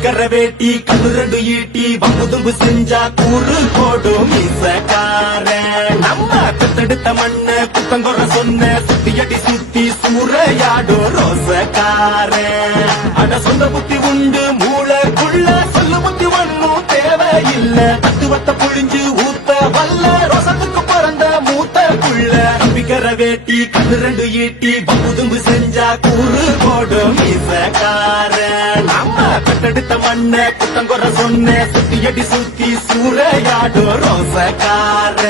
கம்பிக்கர வேட்டி கண்ணு ரெண்டு ஈட்டி வம்புதும்பு செஞ்சா கூறு போடும் மீசக்கார நம்ம பெத்தெடுத்த மண்ண குத்தங்குற சொன்ன சுத்தியடி சுத்தி சூறையாடும் ரோசக்கார அட சொந்த புத்தி உண்டு மூளைக்குள்ள சொல்லு புத்தி ஒண்ணும் தேவையில்ல தத்துவத்தை புழிஞ்சு ஊத்த வல்ல ரோசத்துக்கு பிறந்த மூத்த புள்ள கம்பிக்கர வேட்டி கண்ணு ரெண்டு ஈட்டி வம்புதும்பு செஞ்சா கூறு போடும் மீசக்கார நம்ம பெத்தெடுத்த மண்ண குத்தங்குற சொன்ன சுத்தியடி சுத்தி சூறையாடும் ரோசக்கார